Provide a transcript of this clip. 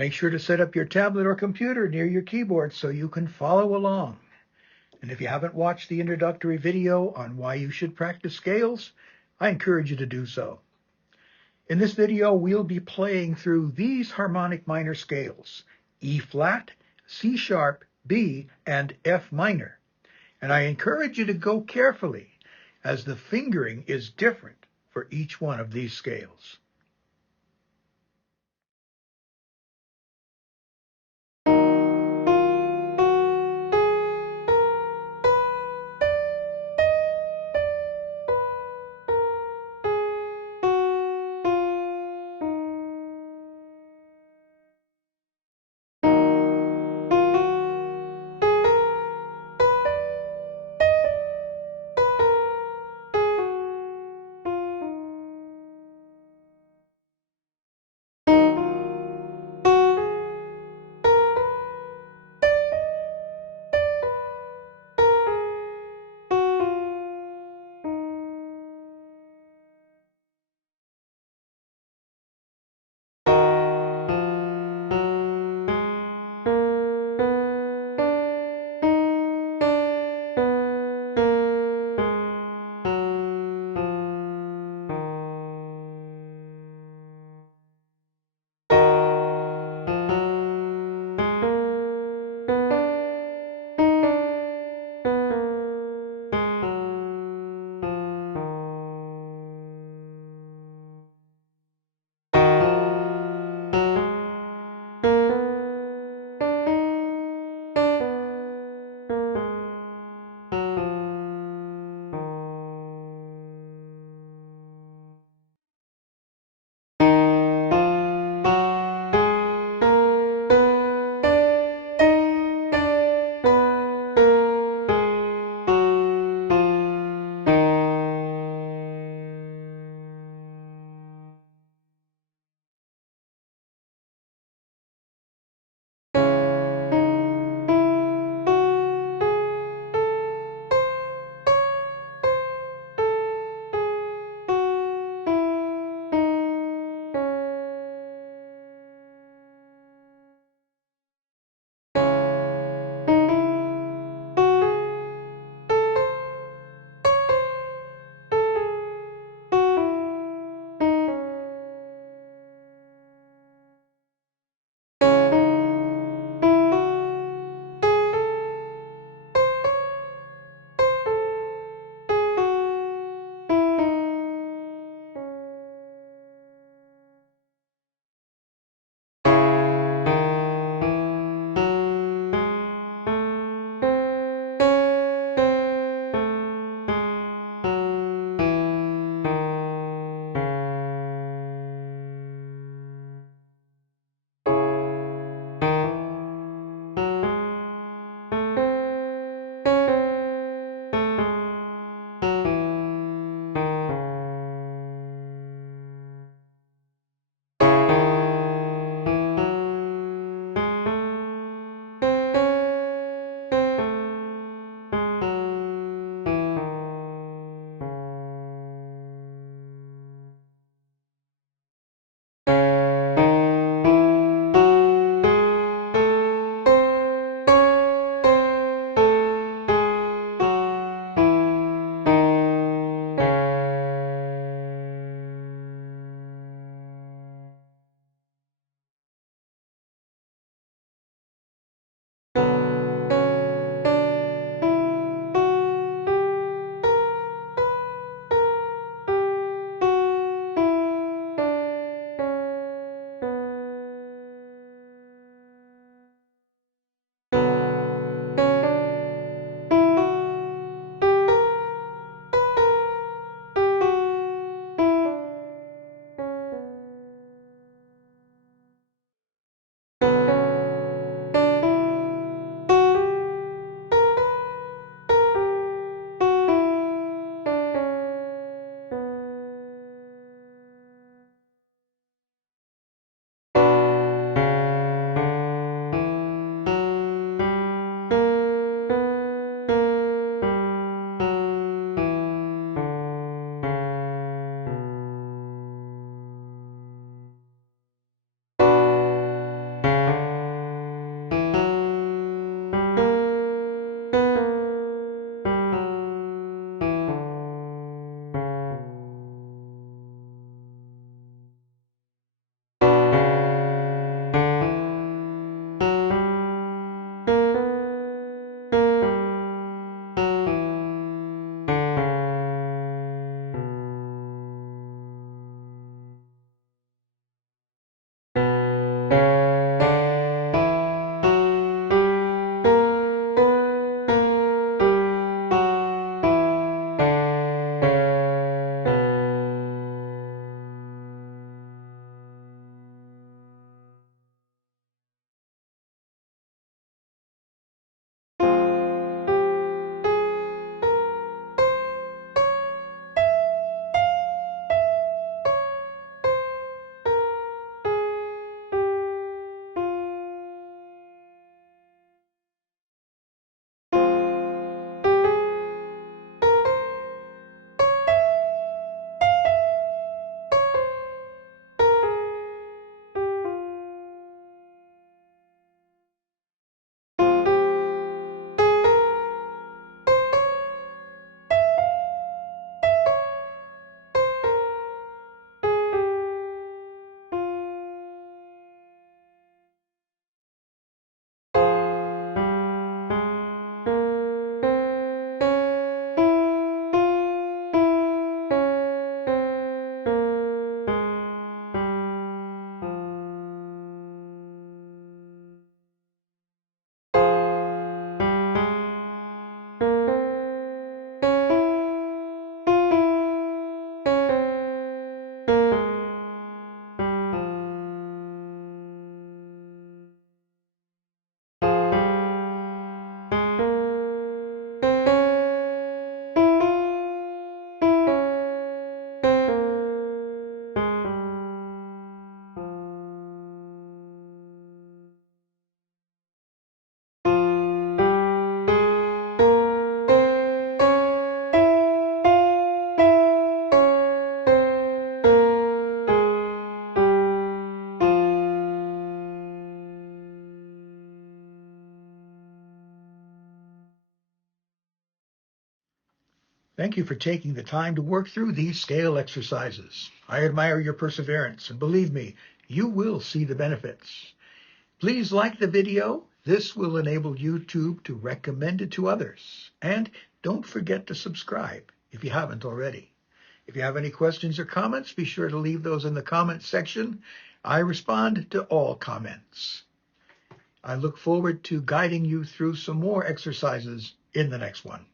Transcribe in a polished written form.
Make sure to set up your tablet or computer near your keyboard so you can follow along. And if you haven't watched the introductory video on why you should practice scales, I encourage you to do so. In this video, we'll be playing through these harmonic minor scales: E flat, C sharp, B, and F minor. And I encourage you to go carefully, as the fingering is different for each one of these scales. Thank you for taking the time to work through these scale exercises. I admire your perseverance, and believe me, you will see the benefits. Please like the video. This will enable YouTube to recommend it to others. And don't forget to subscribe if you haven't already. If you have any questions or comments, be sure to leave those in the comments section. I respond to all comments. I look forward to guiding you through some more exercises in the next one.